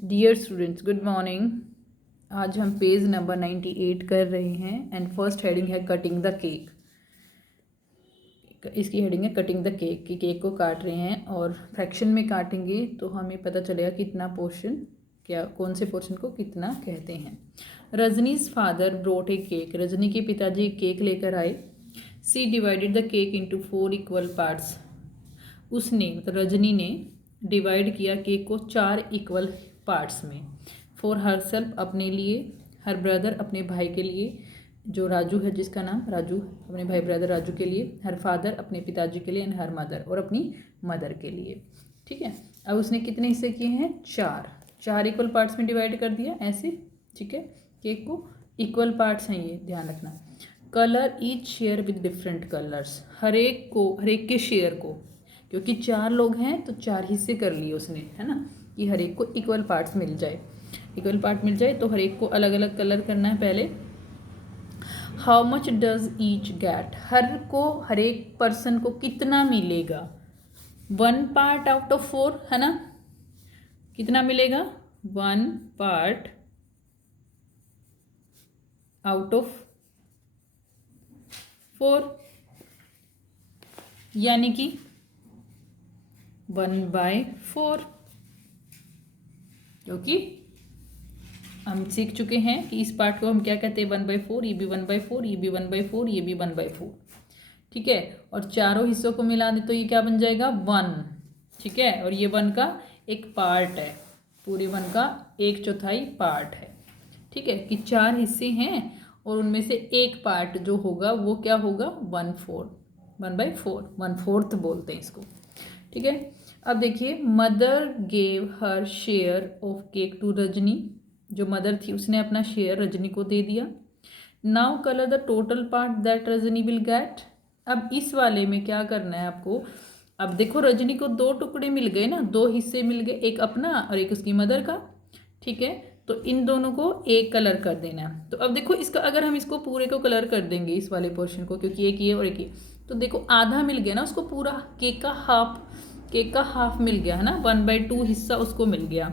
Dear students, good morning. आज हम page number 98 कर रहे हैं एंड फर्स्ट हेडिंग है कटिंग द केक। इसकी हेडिंग है कटिंग द केक कि केक को काट रहे हैं और फ्रैक्शन में काटेंगे तो हमें पता चलेगा कितना पोर्शन, क्या कौन से पोर्शन को कितना कहते हैं। Rajni's father brought a cake. Rajni के पिताजी केक लेकर आए। She divided the cake into 4 equal parts. उसने मतलब रजनी ने डिवाइड किया केक को 4 इक्वल पार्ट्स में। फॉर हर सेल्फ अपने लिए, हर ब्रदर अपने भाई के लिए जो राजू है, जिसका नाम राजू, अपने भाई ब्रदर राजू के लिए, हर फादर अपने पिताजी के लिए एंड हर मदर और अपनी मदर के लिए। ठीक है, अब उसने कितने हिस्से किए हैं? 4 इक्वल पार्ट्स में डिवाइड कर दिया ऐसे। ठीक है, केक को इक्वल पार्ट्स हैं, ये ध्यान रखना। Colour each share with different colours. हर एक के शेयर को, क्योंकि 4 लोग हैं तो 4 हिस्से कर लिए उसने, है ना, कि हर एक को इक्वल पार्ट्स मिल जाए। इक्वल पार्ट मिल जाए तो हर एक को अलग अलग कलर करना है पहले। How much does each get. हर एक पर्सन को कितना मिलेगा? 1 पार्ट आउट ऑफ 4, है ना। कितना मिलेगा? 1 पार्ट आउट ऑफ 4, यानी कि 1/4। क्योंकि हम सीख चुके हैं कि इस पार्ट को हम क्या कहते हैं? 1/4। ये भी 1/4, ये भी 1/4, ये भी 1/4। ठीक है, और चारों हिस्सों को मिला दे तो ये क्या बन जाएगा? 1। ठीक है, और ये 1 का एक पार्ट है, पूरे 1 का 1/4 पार्ट है। ठीक है, कि 4 हिस्से हैं और उनमें से एक पार्ट जो होगा वो क्या होगा? 1/4, 1/4 बोलते हैं इसको। ठीक है, अब देखिए, mother gave her share of cake to Rajni. जो मदर थी उसने अपना शेयर रजनी को दे दिया। Now colour the total part that Rajni will get. अब इस वाले में क्या करना है आपको? अब देखो, रजनी को 2 टुकड़े मिल गए ना, 2 हिस्से मिल गए, एक अपना और एक उसकी मदर का। ठीक है, तो इन दोनों को एक कलर कर देना। तो अब देखो, इसका अगर हम इसको पूरे को कलर कर देंगे, इस वाले पोर्शन को, क्योंकि एक ये और एक ये, तो देखो आधा मिल गया ना उसको, पूरा केक का हाफ मिल गया, है ना। 1/2 हिस्सा उसको मिल गया,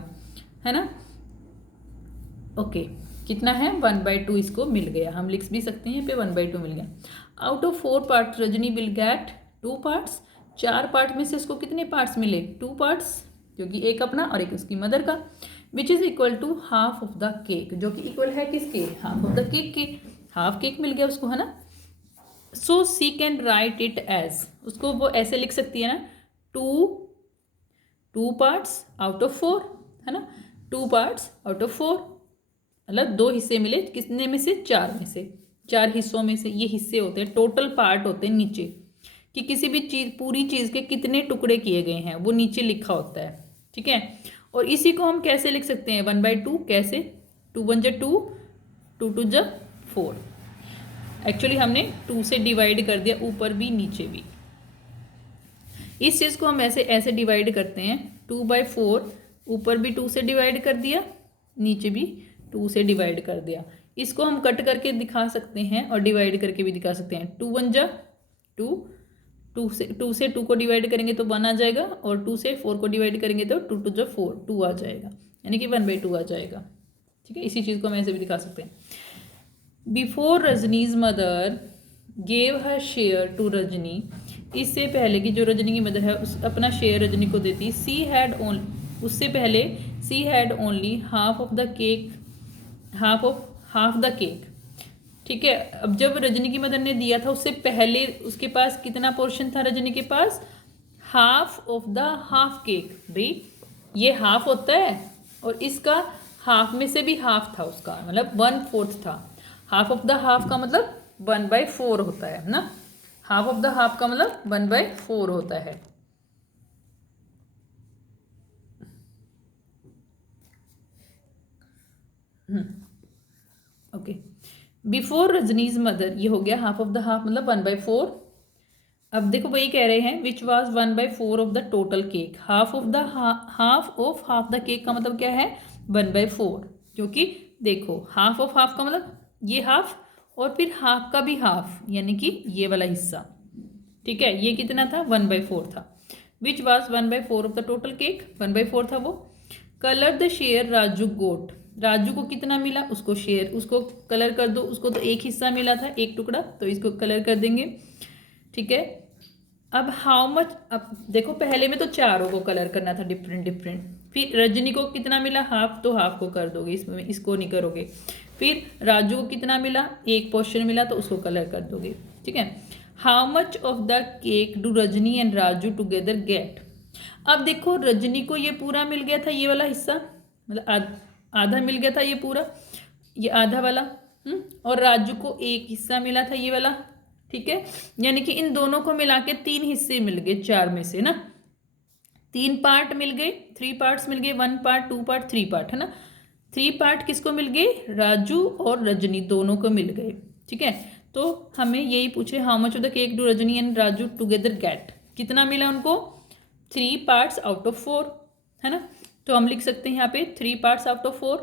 है ना। ओके, कितना है? 1/2 इसको मिल गया। हम लिख भी सकते हैं यहाँ पे 1/2 मिल गया। Out of 4 part Rajni will get 2 parts. 4 part में से इसको कितने पार्ट्स मिले? 2 पार्ट्स, क्योंकि एक अपना और एक उसकी मदर का। Which is equal to half of the cake, जो कि इक्वल है किसके? हाफ ऑफ द केक के। हाफ केक मिल गया उसको, है ना। So she can write it as, उसको वो ऐसे लिख सकती है ना, 2 पार्ट्स आउट ऑफ 4, है ना। 2 पार्ट्स आउट ऑफ 4, मतलब 2 हिस्से मिले, कितने में से? 4 में से। 4 हिस्सों में से, ये हिस्से होते हैं, टोटल पार्ट होते हैं नीचे, कि किसी भी चीज़, पूरी चीज़ के कितने टुकड़े किए गए हैं वो नीचे लिखा होता है। ठीक है, और इसी को हम कैसे लिख सकते हैं? 1/2 कैसे? 2 1 2, 2 2 4। एक्चुअली हमने 2 से डिवाइड कर दिया, ऊपर भी नीचे भी। इस चीज़ को हम ऐसे डिवाइड करते हैं, 2/4, ऊपर भी 2 से डिवाइड कर दिया, नीचे भी 2 से डिवाइड कर दिया। इसको हम कट करके दिखा सकते हैं और डिवाइड करके भी दिखा सकते हैं। 2 1 2, 2 से 2 को डिवाइड करेंगे तो 1 आ जाएगा, और 2 से 4 को डिवाइड करेंगे तो 2 2 4, 2 आ जाएगा, यानी कि 1/2 आ जाएगा। ठीक है, इसी चीज़ को हम ऐसे भी दिखा सकते हैं। Before Rajni's mother gave her share to Rajni. इससे पहले कि जो रजनी की मदर है उस अपना शेयर रजनी को देती, उससे पहले she had only half of the cake, half the cake. ठीक है, अब जब रजनी की मदर ने दिया था उससे पहले उसके पास कितना पोर्शन था? रजनी के पास half of the half cake. भाई ये हाफ होता है और इसका हाफ में से भी हाफ था उसका, मतलब 1/4 था। हाफ ऑफ द हाफ का मतलब 1/4 होता है ना। हाफ ऑफ द हाफ का मतलब 1/4 होता है। ओके, बिफोर रजनीज मदर, ये हो गया हाफ ऑफ द हाफ मतलब 1/4। अब देखो वही कह रहे हैं, which was 1/4 of the total cake. Half of half the cake का मतलब क्या है? 1/4। क्योंकि देखो, हाफ ऑफ हाफ का मतलब ये हाफ और फिर हाफ का भी हाफ, यानी कि ये वाला हिस्सा। ठीक है, ये कितना था? 1/4 था। Which was 1/4 of the total cake, 1/4 था वो। कलर द शेयर राजू गोट, राजू को कितना मिला उसको शेयर, उसको कलर कर दो, उसको तो एक हिस्सा मिला था, एक टुकड़ा, तो इसको कलर कर देंगे। ठीक है, अब हाउ मच, अब देखो पहले में तो चारों को कलर करना था डिफरेंट डिफरेंट, फिर रजनी को कितना मिला हाफ, तो हाफ को कर दोगे, इसमें इसको नहीं करोगे। फिर राजू को कितना मिला, एक पोर्शन मिला, तो उसको कलर कर दोगे। ठीक है, how much of the cake do Rajni and Raju together get. अब देखो रजनी को ये पूरा मिल गया था, ये वाला हिस्सा, मतलब आधा मिल गया था ये पूरा, ये आधा वाला, और राजू को एक हिस्सा मिला था ये वाला। ठीक है, यानी कि इन दोनों को मिला के 3 हिस्से मिल गए 4 में से ना, 3 पार्ट मिल गए, 3 पार्ट्स मिल गए, 1 पार्ट, 2 पार्ट, 3 पार्ट, है ना। 3 पार्ट किसको मिल गए, राजू और रजनी दोनों को मिल गए। ठीक है, तो हमें यही पूछे how much of the cake do Rajni and Raju together get, कितना मिला उनको, 3 पार्ट्स आउट ऑफ 4, है ना। तो हम लिख सकते हैं यहाँ पे 3 पार्ट्स आउट ऑफ 4,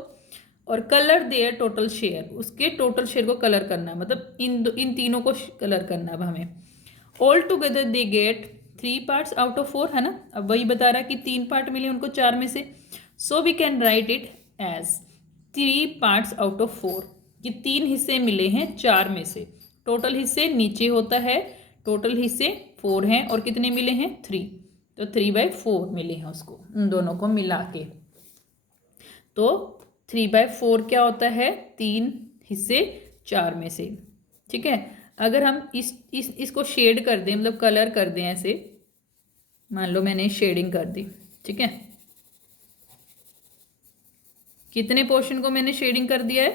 और कलर देयर टोटल शेयर, उसके टोटल शेयर को कलर करना है, मतलब इन तीनों को कलर करना है अब हमें। All together they get 3 parts out of 4, है ना। अब वही बता रहा है कि 3 पार्ट मिले उनको 4 में से, so we can write it as 3 parts out of 4, कि 3 हिस्से मिले हैं 4 में से, टोटल हिस्से नीचे होता है, टोटल हिस्से 4 हैं, और कितने मिले हैं 3, तो 3/4 मिले हैं उसको, उन दोनों को मिला के। तो 3/4 क्या होता है, 3 हिस्से 4 में से। ठीक है, अगर हम इसको शेड कर दें, मतलब कलर कर दें ऐसे, मान लो मैंने शेडिंग कर दी। ठीक है, कितने पोर्शन को मैंने शेडिंग कर दिया है,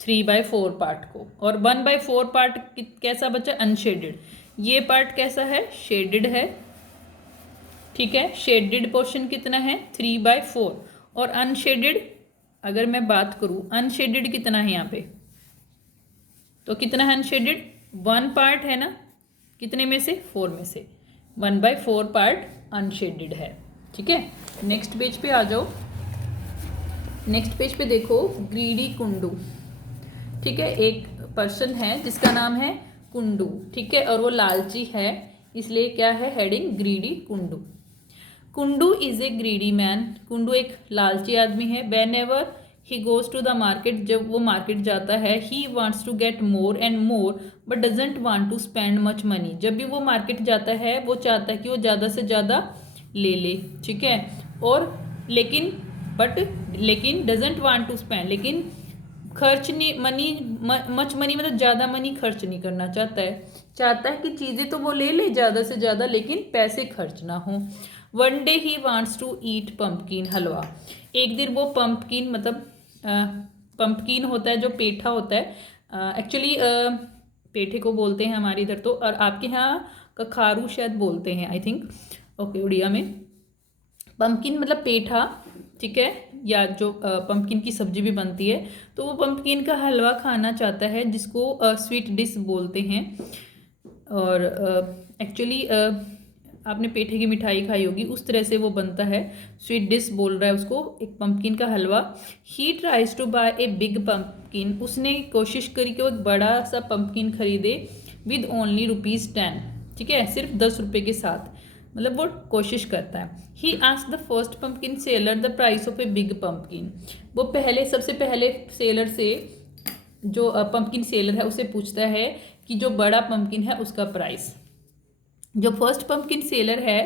3/4 पार्ट को, और 1/4 पार्ट कैसा बचा, अनशेडेड। ये पार्ट कैसा है, शेडेड है। ठीक है, शेडेड पोर्शन कितना है 3/4, और अनशेडेड, अगर मैं बात करूँ अनशेडेड कितना है यहाँ पे, तो कितना है अनशेडेड, 1 पार्ट है ना, कितने में से, 4 में से, 1/4 पार्ट अनशेडेड है। ठीक है, नेक्स्ट पेज पे आ जाओ। नेक्स्ट पेज पे देखो, ग्रीडी कुंडू। ठीक है, एक पर्सन है जिसका नाम है कुंडू। ठीक है, और वो लालची है, इसलिए क्या है heading, greedy Kundu. Kundu is a greedy man, Kundu एक लालची आदमी है। Whenever he goes to the market, जब वो मार्केट जाता है, he wants to get more and more but doesn't want to spend much money. जब भी वो मार्केट जाता है वो चाहता है कि वो ज़्यादा से ज़्यादा ले ले। ठीक है, और लेकिन डजेंट वांट टू स्पेंड, लेकिन खर्च नहीं, मच मनी मतलब ज़्यादा मनी खर्च नहीं करना चाहता है। चाहता है कि चीज़ें तो वो ले ले ज़्यादा से ज़्यादा, लेकिन पैसे खर्च ना हो। One day he wants to eat pumpkin halwa, एक दिन वो पम्पकिन, मतलब पम्पकिन होता है जो पेठा होता है, एक्चुअली पेठे को बोलते हैं हमारे इधर तो, और आपके यहाँ कखारू शायद बोलते हैं आई थिंक, ओके उड़िया में। पम्पकिन मतलब पेठा, ठीक है, या जो पम्पकिन की सब्जी भी बनती है, तो वो पम्पकिन का हलवा खाना चाहता है, जिसको स्वीट डिश बोलते हैं। और एक्चुअली आपने पेठे की मिठाई खाई होगी, उस तरह से वो बनता है, स्वीट डिश बोल रहा है उसको, एक पम्पकिन का हलवा। He tries to buy a big pumpkin, उसने कोशिश करी कि वो एक बड़ा सा पम्पकिन खरीदे, विद ओनली ₹10। ठीक है, सिर्फ 10 रुपये के साथ, मतलब वो कोशिश करता है। He asked the first pumpkin seller the price of A big pumpkin, वो सबसे पहले सेलर से, जो पम्पकिन सेलर है उसे पूछता है कि जो बड़ा पम्पकिन है उसका प्राइस। जो फर्स्ट पम्पकिन सेलर है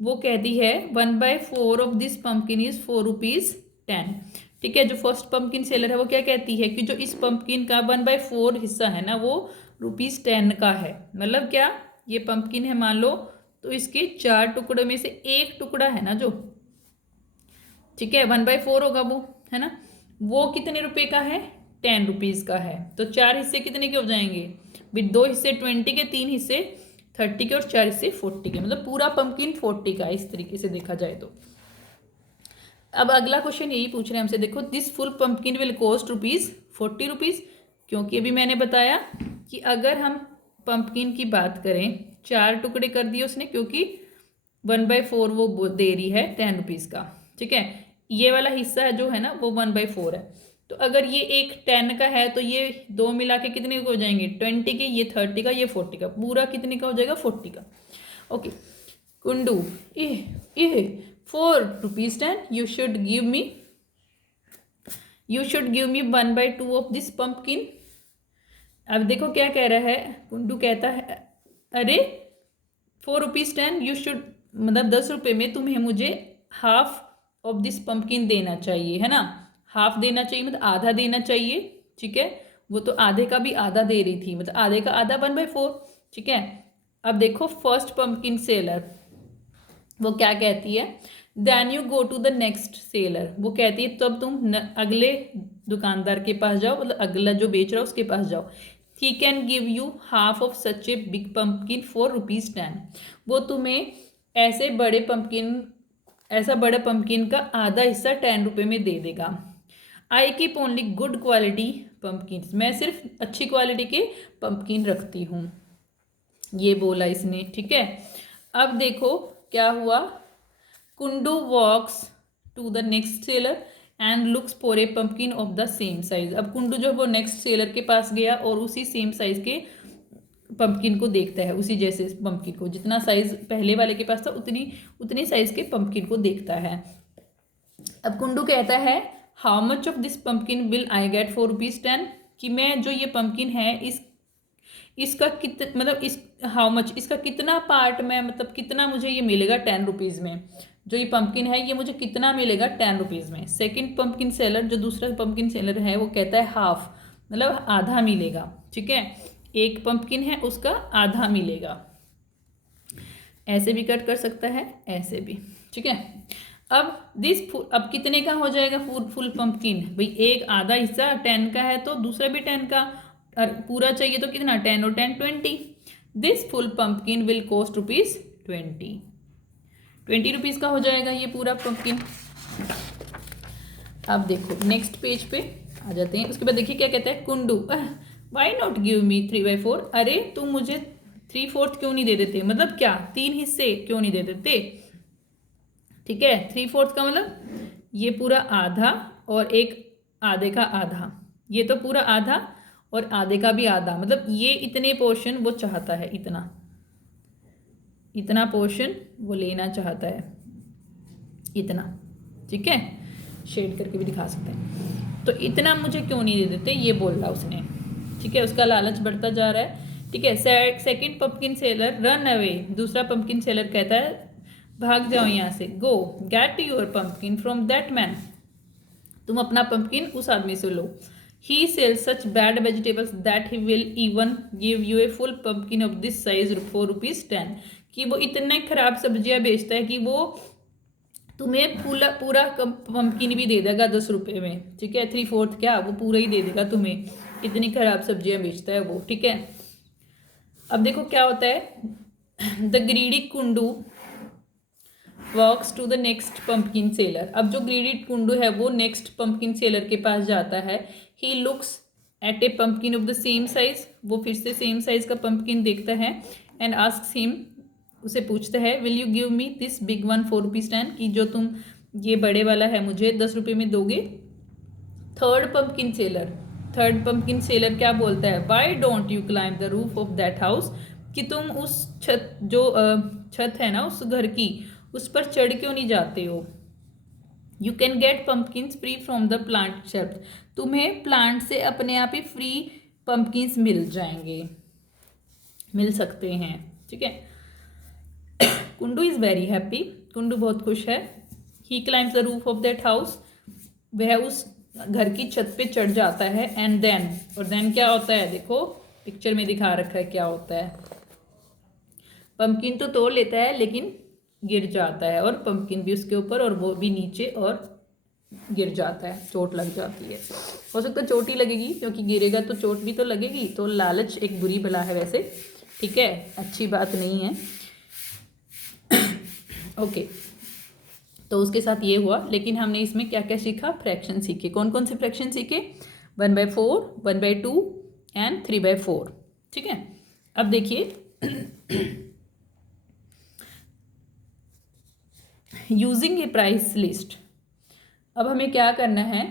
वो कहती है 1/4 ऑफ दिस पम्पकिन इज ₹4.10। ठीक है, जो फर्स्ट पम्पकिन सेलर है वो क्या कहती है कि जो इस पम्पकिन का 1/4 हिस्सा है ना, वो ₹10 का है। मतलब क्या, ये पम्पकिन है मान लो, तो इसके 4 टुकड़े में से एक टुकड़ा है ना जो, ठीक है, 1/4 होगा वो, है ना, वो कितने रुपए का है, ₹10 का है। तो 4 हिस्से कितने के हो जाएंगे, भी 2 हिस्से 20 के, 3 हिस्से 30 के, और 4 हिस्से 40 के, मतलब पूरा पम्पकिन 40 का है, इस तरीके से देखा जाए तो। अब अगला क्वेश्चन यही पूछ रहे हैं हमसे, देखो this full pumpkin will cost ₹40, क्योंकि अभी मैंने बताया कि अगर हम पम्पकिन की बात करें, 4 टुकड़े कर दिए उसने, क्योंकि 1/4 वो दे रही है ₹10 का। ठीक है, ये वाला हिस्सा जो है ना वो 1/4 है, तो अगर ये एक 10 का है तो ये 2 मिला के कितने के हो जाएंगे, 20 के, ये 30 का, ये 40 का, पूरा कितने का हो जाएगा, 40 का। Okay, Kundu 4 ₹10 you should give me 1/2 of this pumpkin। अब देखो क्या कह रहा है, कुंडू कहता है अरे 4 ₹10 यू शुड, मतलब 10 रुपये में तुम्हें मुझे हाफ ऑफ दिस पम्पकिन देना चाहिए, है ना। हाफ देना चाहिए मतलब आधा देना चाहिए, ठीक है। वो तो आधे का भी आधा दे रही थी, मतलब आधे का आधा 1/4, ठीक है। अब देखो फर्स्ट पम्पकिन सेलर वो क्या कहती है, then you go to the next seller. वो कहती है तब तुम अगले दुकानदार के पास जाओ, मतलब अगला जो बेच रहा है उसके पास जाओ। He can give you half of such A big pumpkin for ₹10। वो तुम्हें ऐसे बड़े पम्पकिन, ऐसा बड़ा पम्पकिन का आधा हिस्सा 10 रुपये में दे देगा। I keep only good quality pumpkin, मैं सिर्फ अच्छी क्वालिटी के पम्पकिन रखती हूँ, ये बोला इसने, ठीक है। अब देखो क्या हुआ, Kundu walks to the next seller and looks for a pumpkin of the same size. अब कुंडू जो वो नेक्स्ट सेलर के पास गया और उसी सेम साइज के पम्पकिन को देखता है, उसी जैसे पम्पकिन को, जितना साइज पहले वाले के पास था उतनी साइज के पम्पकिन को देखता है। अब कुंडू कहता है how much of this pumpkin will I get ₹10, कि मैं जो ये पम्पकिन है इसका मतलब इस हाउ मच, इसका कितना पार्ट में, मतलब कितना मुझे ये मिलेगा 10 रुपीज़ में। जो ये पम्पकिन है ये मुझे कितना मिलेगा 10 रुपीज़ में। सेकंड पम्पकिन सेलर, जो दूसरा पम्पकिन सेलर है, वो कहता है हाफ, मतलब आधा मिलेगा, ठीक है। एक पम्पकिन है उसका आधा मिलेगा। ऐसे भी कट कर सकता है, ऐसे भी, ठीक है। अब कितने का हो जाएगा फुल पम्पकिन, भाई एक आधा हिस्सा 10 का है तो दूसरा भी 10 का, और पूरा चाहिए तो कितना, 10 और 10 20। This full pumpkin will cost ₹20। 20 rupees का हो जाएगा ये पूरा पम्पकिन। अब देखो नेक्स्ट पेज पे आ जाते हैं। उसके बाद देखिए क्या कहता है, Kundu why not give me 3/4, अरे तुम मुझे 3/4 क्यों नहीं दे देते, मतलब क्या 3 हिस्से क्यों नहीं दे देते, ठीक है। 3/4 का मतलब ये पूरा आधा और एक आधे का आधा, ये तो पूरा आधा और आधे का भी आधा, मतलब ये इतने पोर्शन वो चाहता है, इतना पोर्शन वो लेना चाहता है, इतना, ठीक है। शेड करके भी दिखा सकते हैं। तो इतना मुझे क्यों नहीं दे देते, ये बोल रहा उसने, ठीक है। उसका लालच बढ़ता जा रहा है, ठीक है। Second pumpkin seller run away, दूसरा पम्पकिन सेलर कहता है भाग जाओ यहाँ से, गो get your pumpkin from that man, तुम अपना पम्पकिन उस आदमी से लो। He sells such bad vegetables that he will even give you a full pumpkin of this size for ₹10, कि वो इतने खराब सब्जियां बेचता है कि वो तुम्हें पूरा पम्पकिन भी दे देगा 10 रुपये में, ठीक है। 3/4 क्या, वो पूरा ही दे देगा तुम्हें, इतनी खराब सब्जियां बेचता है वो, ठीक है। अब देखो क्या होता है, the greedy Kundu walks to the next pumpkin seller. अब जो ग्रीडी कुंडू है वो नेक्स्ट पम्पकिन सेलर के पास जाता है। He looks at A pumpkin of the same size, वो फिर से सेम साइज का पम्पकिन देखता है, एंड आस्क्स हिम, उसे पूछता है will you give me this big one for ₹10, कि जो तुम ये बड़े वाला है मुझे 10 रुपये में दोगे। थर्ड पम्पकिन सेलर क्या बोलता है, why don't you climb the roof of that house, कि तुम उस छत जो छत है ना उस घर की, उस पर चढ़ क्यों नहीं जाते हो। You can get pumpkins free from the plant shelf, तुम्हें प्लांट से अपने आप ही फ्री पम्पकिन्स मिल सकते हैं, ठीक है। Kundu is very happy, Kundu बहुत खुश है। He climbs the roof of that house, वह उस घर की छत पे चढ़ जाता है। एंड देन, और देन क्या होता है, देखो पिक्चर में दिखा रखा है क्या होता है। पम्पकिन तो तोड़ लेता है लेकिन गिर जाता है, और पम्पकिन भी उसके ऊपर, और वो भी नीचे, और गिर जाता है, चोट लग जाती है। हो सकता है चोट ही लगेगी, क्योंकि गिरेगा तो चोट भी तो लगेगी। तो लालच एक बुरी बला है वैसे, ठीक है, अच्छी बात नहीं है। ओके, तो उसके साथ ये हुआ। लेकिन हमने इसमें क्या क्या सीखा, फ्रैक्शन सीखे। कौन कौन से फ्रैक्शन सीखे, 1/4, 1/2 एंड 3/4, ठीक है। अब देखिए यूजिंग ए प्राइस लिस्ट। अब हमें क्या करना है,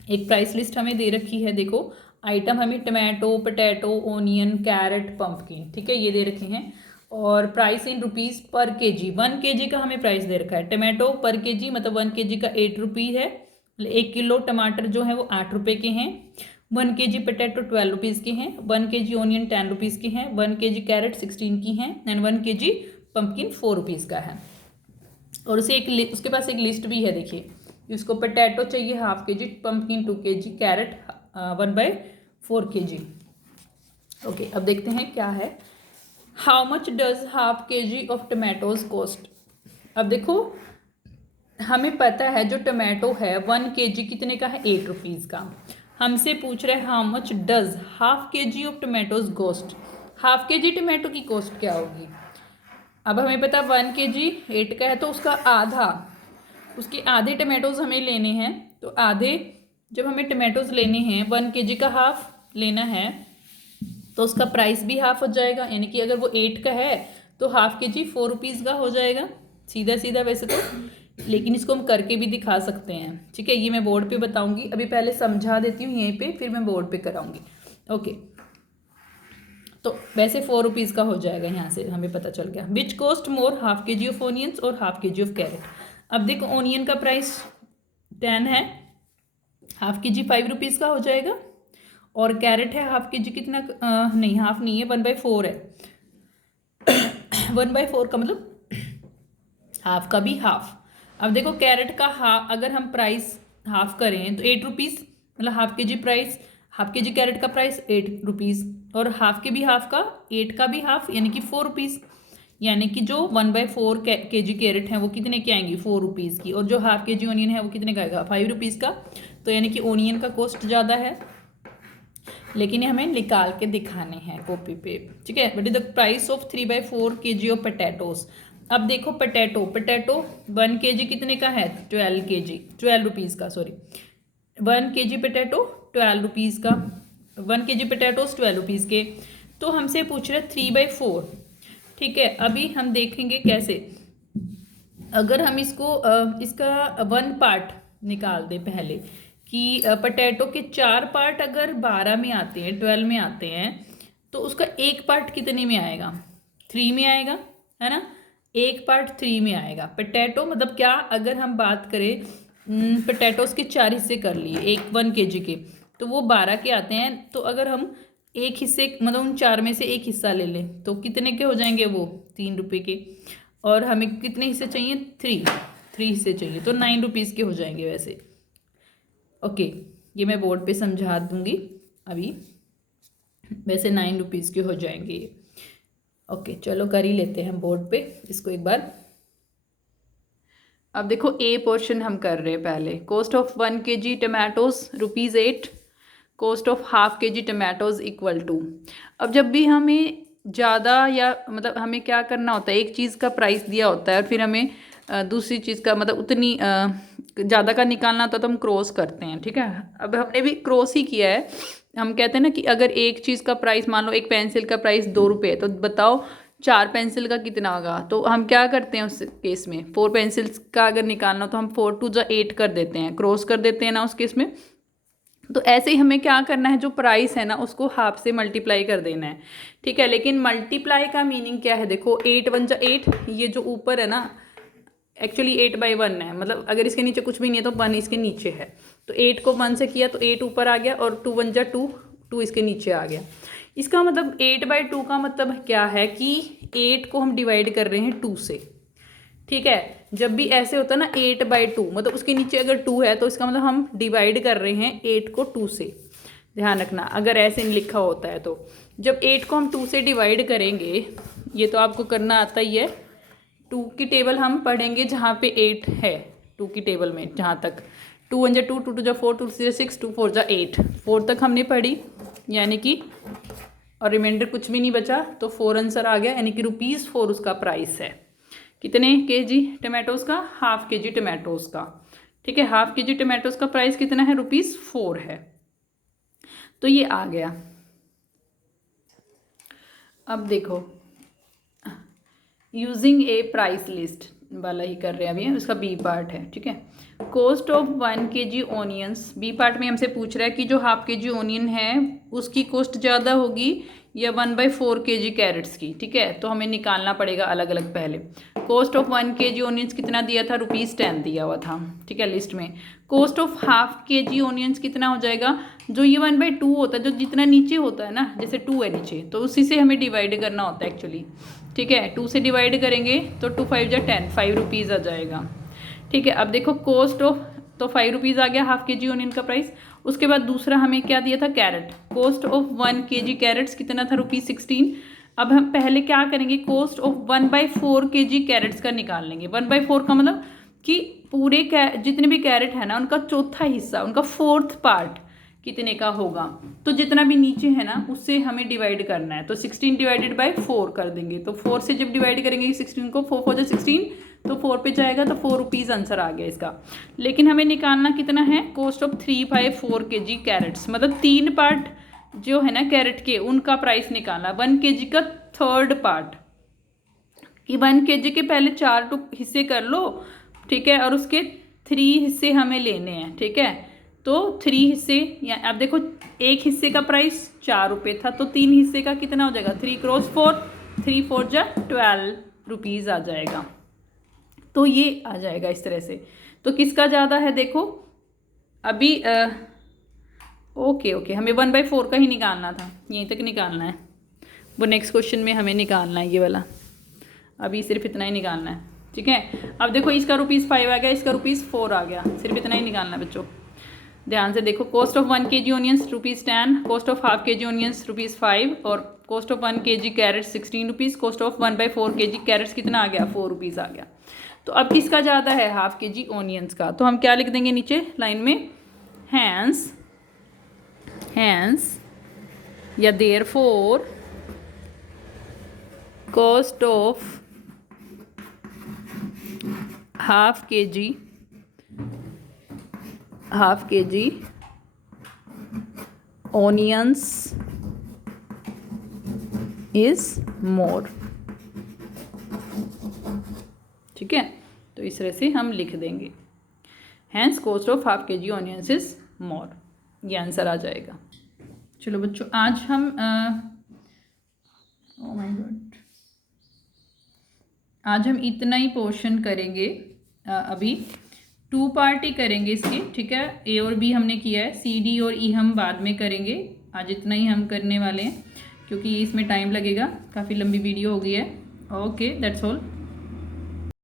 एक प्राइस लिस्ट हमें दे रखी है। देखो आइटम हमें tomato, potato, onion, carrot, pumpkin, ठीक है, ये दे रखे हैं। और price in rupees per KG, 1 kg का हमें प्राइस दे रखा है। टमाटो पर केजी मतलब 1 kg का 8 रुपये है, 1 किलो टमाटर जो है वो 8 रुपये के हैं। 1 kg पोटैटो 12 रुपीज़ के हैं। 1 kg ऑनियन 10 रुपीज़ के हैं। 1 kg कैरेट 16 की हैं एंड 1 kg पम्पकिन 4 रुपीज़ का है। और उसके पास एक लिस्ट भी है, देखिए इसको पोटैटो चाहिए ½ kg, pumpkin 2 kg, carrot 1/4 kg। Okay, अब देखते हैं क्या है। How much does ½ kg of tomatoes cost. अब देखो हमें पता है जो टमाटो है 1 kg कितने का है, 8 रुपीज़ का। हमसे पूछ रहे हैं how much does ½ kg of tomatoes cost. ½ kg tomato की कॉस्ट क्या होगी। अब हमें पता 1 kg 8 का है तो उसका आधा, उसके आधे टमाटोज हमें लेने हैं। तो आधे जब हमें टमाटोज लेने हैं 1 kg का हाफ लेना है तो उसका प्राइस भी हाफ हो जाएगा, यानी कि अगर वो 8 का है तो ½ kg 4 रुपीज़ का हो जाएगा। सीधा सीधा वैसे तो, लेकिन इसको हम करके भी दिखा सकते हैं। ठीक है, ये मैं बोर्ड पे बताऊंगी, अभी पहले समझा देती हूँ यहीं पे, फिर मैं बोर्ड पे कराऊंगी। ओके, तो वैसे 4 रुपीज़ का हो जाएगा, यहाँ से हमें पता चल गया। Which cost more, ½ kg of onions और ½ kg ऑफ कैरेट। अब देखो ऑनियन का प्राइस 10 है, ½ kg 5 रुपीज़ का हो जाएगा। और कैरेट है ½ kg कितना, नहीं हाफ नहीं है, 1/4 है। 1/4 का मतलब हाफ का भी हाफ। अब देखो कैरेट का अगर हम प्राइस हाफ करें तो 8 रुपीज़, मतलब ½ kg प्राइस, ½ kg कैरेट का प्राइस 8 रुपीज़, और हाफ के भी हाफ का 8 का भी हाफ यानी कि 4 रुपीज़। यानी कि जो 1/4 kg कैरेट है वो कितने की आएंगी, 4 रुपीज़ की, और जो ½ kg ऑनियन है वो कितने का आएगा, 5 रुपीज़ का। तो यानी कि ऑनियन का कॉस्ट ज़्यादा है, लेकिन ये हमें निकाल के दिखाने हैं कॉपी पे। ठीक है, but the price of 3/4 kg of potatoes. अब देखो पोटैटो 1 kg कितने का है, 12 रुपीज़ का, सॉरी 1 kg पोटैटो 12 रुपीज़ का, 1 kg पोटैटोज 12 रुपीज़ के। तो हमसे पूछ रहे 3/4। ठीक है, अभी हम देखेंगे कैसे। अगर हम इसका 1 पार्ट निकाल दें पहले, कि पोटैटो के 4 पार्ट अगर 12 में आते हैं, 12 में आते हैं, तो उसका 1 पार्ट कितने में आएगा, 3 में आएगा, है ना। 1 पार्ट 3 में आएगा पोटैटो, मतलब क्या, अगर हम बात करें पोटैटोज के 4 हिस्से कर लिए 1 kg के, तो वो 12 के आते हैं। तो अगर हम एक हिस्से, मतलब उन 4 में से एक हिस्सा ले लें तो कितने के हो जाएंगे, वो 3 रुपये के। और हमें कितने हिस्से चाहिए, 3 हिस्से चाहिए, तो 9 रुपीज़ के हो जाएंगे वैसे। ओके, ये मैं बोर्ड पे समझा दूंगी अभी, वैसे 9 रुपीज़ के हो जाएंगे। ओके, चलो कर ही लेते हैं बोर्ड पे इसको एक बार। अब देखो ए पोर्शन हम कर रहे हैं पहले। Cost of 1 kg tomatoes ₹8, cost of ½ kg tomatoes equal to. अब जब भी हमें ज़्यादा या मतलब हमें क्या करना होता है, एक चीज़ का प्राइस दिया होता है और फिर हमें दूसरी चीज़ का मतलब उतनी ज़्यादा का निकालना होता है तो हम क्रॉस करते हैं। ठीक है, अब हमने भी क्रॉस ही किया है। हम कहते हैं ना कि अगर एक चीज़ का प्राइस, मान लो एक पेंसिल का प्राइस 2 रुपये है, तो बताओ 4 पेंसिल का कितना होगा। तो हम क्या करते हैं उस केस में, 4 पेंसिल्स का अगर निकालना हो तो हम 4 2 8 कर देते हैं, क्रॉस कर देते हैं ना उस केस में। तो ऐसे ही हमें क्या करना है, जो प्राइस है ना उसको हाफ से मल्टीप्लाई कर देना है। ठीक है, लेकिन मल्टीप्लाई का मीनिंग क्या है, देखो 8 1 जा 8, ये जो ऊपर है ना एक्चुअली 8/1 है, मतलब अगर इसके नीचे कुछ भी नहीं है तो 1 इसके नीचे है। तो 8 को 1 से किया तो 8 ऊपर आ गया, और 2 1 जा 2, 2 इसके नीचे आ गया। इसका मतलब 8/2 का मतलब क्या है कि 8 को हम डिवाइड कर रहे हैं 2 से। ठीक है, जब भी ऐसे होता है ना 8/2, मतलब उसके नीचे अगर 2 है तो इसका मतलब हम डिवाइड कर रहे हैं 8 को 2 से। ध्यान रखना, अगर ऐसे लिखा होता है तो जब 8 को हम 2 से डिवाइड करेंगे, ये तो आपको करना आता ही है। 2 की टेबल हम पढ़ेंगे जहाँ पे 8 है, 2 की टेबल में जहाँ तक 2 1 जा 2, 2 2 जा 4, 2 3 जा 6, 2 4 जा 8, 4 तक हमने पढ़ी, यानी कि और रिमाइंडर कुछ भी नहीं बचा, तो 4 आंसर आ गया, यानी कि ₹4 उसका प्राइस है। कितने kg टमाटोज़ का, ½ kg टमाटोज़ का। ठीक है, ½ kg टमाटोज़ का प्राइस कितना है, ₹4 है। तो ये आ गया। अब देखो यूजिंग ए प्राइस लिस्ट वाला ही कर रहे हैं अभी, उसका बी पार्ट है। ठीक है, cost of 1 kg onions, B part में हमसे पूछ रहा है कि जो ½ kg ऑनियन है उसकी कॉस्ट ज़्यादा होगी या 1/4 kg कैरेट्स की, ठीक है। तो हमें निकालना पड़ेगा अलग अलग पहले। कॉस्ट ऑफ 1 kg ऑनियंस कितना दिया था, ₹10 दिया हुआ था, ठीक है, लिस्ट में। कॉस्ट ऑफ ½ kg ऑनियंस कितना हो जाएगा, जो ये 1/2 होता है, जो जितना नीचे होता है ना, जैसे 2 है नीचे, तो उसी से हमें डिवाइड करना होता है एक्चुअली, ठीक है। 2 से डिवाइड करेंगे तो 2 5 जा 10, ₹5 आ जाएगा, ठीक है। अब देखो कॉस्ट ऑफ, तो ₹5 आ गया ½ kg ऑनियन का प्राइस। उसके बाद दूसरा हमें क्या दिया था, carrot. Cost of 1 kg carrots कितना था, ₹16। अब हम पहले क्या करेंगे, कॉस्ट ऑफ 1/4 kg कैरेट्स का निकाल लेंगे। 1/4 का मतलब कि पूरे जितने भी कैरेट है ना, उनका चौथा हिस्सा, उनका 4th पार्ट कितने का होगा। तो जितना भी नीचे है ना, उससे हमें डिवाइड करना है। तो 16 डिवाइडेड बाय 4 कर देंगे। तो 4 से जब डिवाइड करेंगे 16 को, 4 4 16, तो 4 पे जाएगा, तो ₹4 आंसर आ गया इसका। लेकिन हमें निकालना कितना है, कॉस्ट ऑफ 3/4 kg कैरेट्स, मतलब 3 पार्ट जो है ना कैरेट के, उनका प्राइस निकालना। 1 kg का 3rd पार्ट, कि 1 kg के पहले 4 हिस्से कर लो, ठीक है, और उसके 3 हिस्से हमें लेने हैं, ठीक है। तो 3 हिस्से, या अब देखो एक हिस्से का प्राइस ₹4 था, तो 3 हिस्से का कितना हो जाएगा, 3 × 4, 3 4 जा 12 आ जाएगा। तो ये आ जाएगा इस तरह से। तो किसका ज़्यादा है देखो, अभी ओके हमें 1/4 का ही निकालना था, यहीं तक निकालना है। वो नेक्स्ट क्वेश्चन में हमें निकालना है ये वाला, अभी सिर्फ इतना ही निकालना है, ठीक है। अब देखो इसका ₹5 आ गया, इसका ₹4 आ गया, सिर्फ इतना ही निकालना है बच्चों। ध्यान से देखो, cost of 1 kg onions ₹10, cost of ½ kg onions ₹5, और cost of 1 kg carrot ₹16, cost of 1/4 kg carrots कितना आ गया, ₹4 आ गया। तो अब किसका ज़्यादा है, ½ kg ऑनियंस का। तो हम क्या लिख देंगे नीचे लाइन में, हैंस या therefore cost of ½ kg onions is more, ठीक है। तो इस तरह से हम लिख देंगे, hence cost of ½ kg onions is more, ये आंसर आ जाएगा। चलो बच्चों, आज हम ओ माय गॉड, आज हम इतना ही पोर्शन करेंगे। अभी 2 पार्ट ही करेंगे इसके, ठीक है। A और B हमने किया है, C D और E हम बाद में करेंगे। आज इतना ही हम करने वाले हैं, क्योंकि इसमें टाइम लगेगा, काफ़ी लंबी वीडियो हो गई है। Okay, that's all.